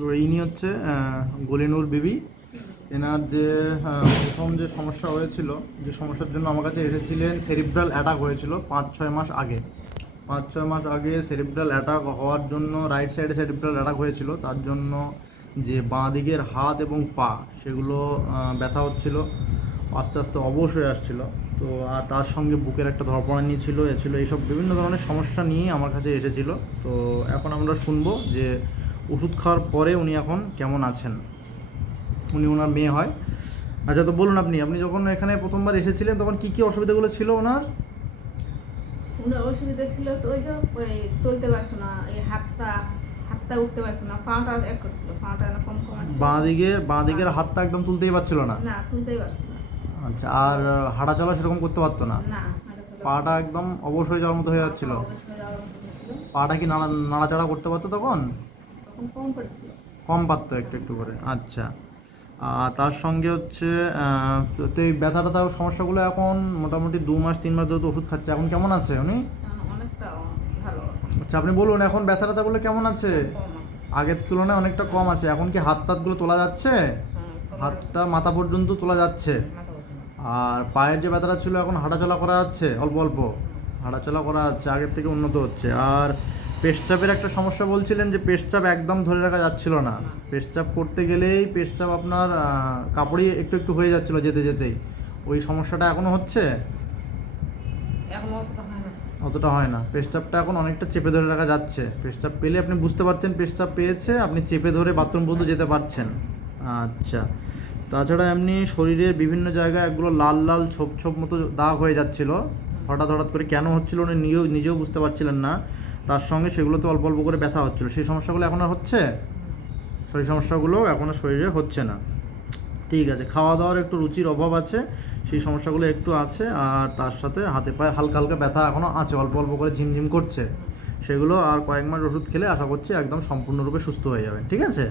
তো ইনি হচ্ছে গলিনুর বিবি। এনার যে প্রথম যে সমস্যা হয়েছিল, যে সমস্যার জন্য আমার কাছে এসেছিলেন, সেরিব্রাল অ্যাটাক হয়েছিল 5-6 মাস আগে। 5-6 মাস আগে সেরিব্রাল অ্যাটাক হওয়ার জন্য, রাইট সাইডে সেরিব্রাল অ্যাটাক হয়েছিল, তার জন্য যে বাঁ দিকের হাত এবং পা সেগুলো ব্যথা হচ্ছিল, আস্তে আস্তে অবশ হয়ে আসছিলো। তো আর তার সঙ্গে বুকের একটা ধরপড়ানি ছিল, এইসব বিভিন্ন ধরনের সমস্যা নিয়ে আমার কাছে এসেছিলো। তো এখন আমরা শুনবো যে ওষুধ খাওয়ার পরে উনি এখন কেমন আছেন। উনি ওনার মেয়ে হয়। আচ্ছা, তো বলুন আপনি যখন এখানে প্রথমবার এসেছিলেন তখন কী কী অসুবিধাগুলো ছিল ওনার? ওনার অসুবিধা ছিল তো ওই যে চলতে পারছো না, এই হাতটা উঠতে পারছো না, পাটা এক করছিল, পাটা কম কম আছে। বাঁ দিকের হাতটা একদম তুলতেই পারছিল না? না, তুলতেই পারছিল না। আচ্ছা, আর হাঁটাচলা সেরকম করতে পারতো না? না, পাটা একদম অবশ হয়ে যাওয়ার মতো হয়ে যাচ্ছিল? পাটা কি নাড়াচাড়া করতে পারতো তখন? তখন কম পড়ছিল, কম পারতো একটু একটু করে। আচ্ছা, আর তার সঙ্গে হচ্ছে তো এই ব্যথা ট্যাথা সমস্যাগুলো এখন মোটামুটি 2-3 মাস ধরে তো ওষুধ খাচ্ছে, এখন কেমন আছে উনি? অনেকটা ভালো। আচ্ছা, আপনি বলুন এখন ব্যথা ট্যাথাগুলো কেমন আছে? কম আছে। আগের তুলনায় অনেকটা কম আছে। এখন কি হাত টাতগুলো তোলা যাচ্ছে? হাতটা মাথা পর্যন্ত তোলা যাচ্ছে? আর পায়ের যে ব্যথাটা ছিল এখন হাঁটাচলা করা যাচ্ছে, অল্প অল্প হাঁটাচলা করা যাচ্ছে, আগের থেকে উন্নত হচ্ছে। আর পেশচাপের একটা সমস্যা বলছিলেন যে পেশচাপ একদম ধরে রাখা যাচ্ছিল না, পেশচাপ করতে গেলেই পেশচাপ আপনার কাপড়ই একটু একটু হয়ে যাচ্ছিল যেতে যেতেই। ওই সমস্যাটা এখনও হচ্ছে? এখন অতটা হয় না, পেশচাপটা এখন অনেকটা চেপে ধরে রাখা যাচ্ছে। পেশচাপ পেলে আপনি বুঝতে পারছেন পেশচাপ পেয়েছে, আপনি চেপে ধরে বাথরুম পর্যন্ত যেতে পারছেন। আচ্ছা, তাছাড়া এমনি শরীরের বিভিন্ন জায়গায় একগুলো লাল লাল ছোপ ছোপ মতো দাগ হয়ে যাচ্ছিল, হঠাৎ হঠাৎ করে কেন হচ্ছিল উনি নিজেও বুঝতে পারছিলেন না। তার সঙ্গে সেগুলোতে অল্প অল্প করে ব্যথা হচ্ছিল। সেই সমস্যাগুলো এখন আর হচ্ছে? সেই সমস্যাগুলো এখনও শরীরে হচ্ছে না। ঠিক আছে, খাওয়া দাওয়ার একটু রুচির অভাব আছে, সেই সমস্যাগুলো একটু আছে। আর তার সাথে হাতে পায়ে হালকা হালকা ব্যথা এখনও আছে, অল্প অল্প করে ঝিমঝিম করছে। সেগুলো আর কয়েক মাস ওষুধ খেলে আশা করছি একদম সম্পূর্ণরূপে সুস্থ হয়ে যাবে। ঠিক আছে?